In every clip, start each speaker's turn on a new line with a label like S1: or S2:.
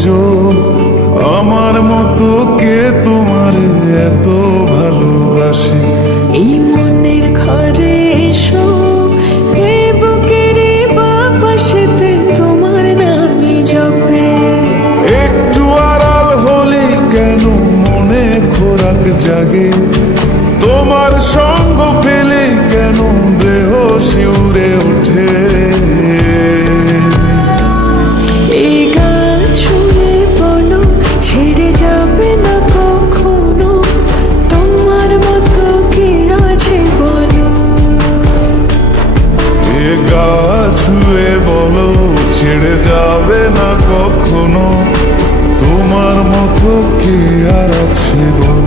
S1: বুঝো আমার মতো কে তোমার এত ভালোবাসে? এই মনের ঘরে এসো বুকের বাপাশেতে তোমার
S2: একটু আড়াল হলে মনে জাগে? তোমার সঙ্গে
S1: কে
S2: আর আছে বলো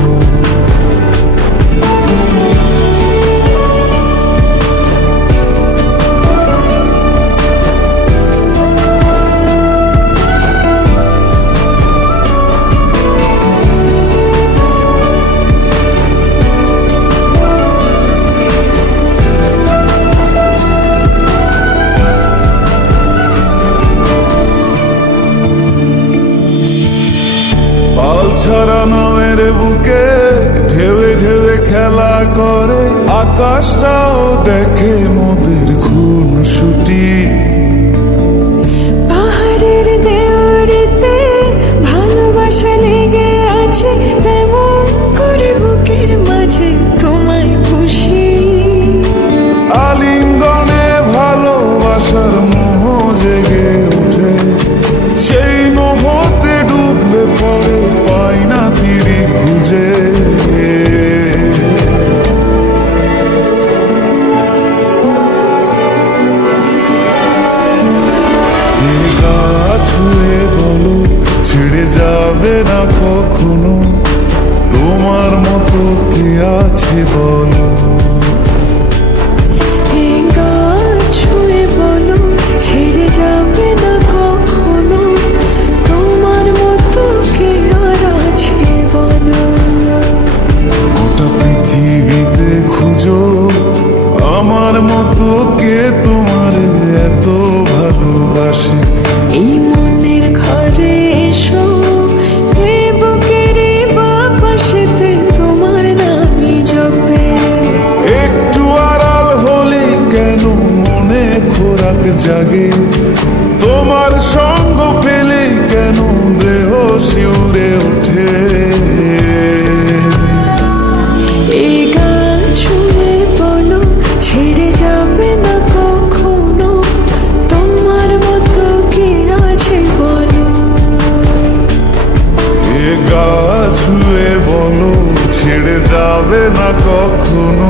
S2: ছাড়া নামের বুকে ঢেউে ঢেউে খেলা করে। আকাশটাও দেখে মোদের
S1: গান ছুঁয়ে বলো ছেড়ে যাবে না কখনো। তোমার মতো কে আর আছে বলো।
S2: গোটা পৃথিবীতে খুঁজো আমার মতো কে তোমার এত ভালোবাসে?
S1: এই
S2: জাগে। তোমার সঙ্গ পেলে কেন দেহ শিউরে ওঠে?
S1: ছুঁয়ে বলো ছেড়ে যাবে না কখনো?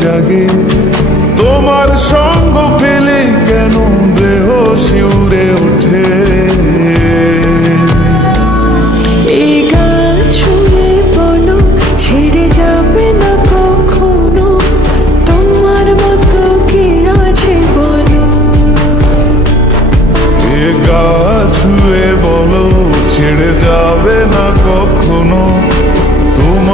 S2: জাগে। তোমার সঙ্গ পেলে কেন দেহ শিউরে ওঠে?
S1: ছুঁয়ে বলো ছেড়ে যাবে না কখনো?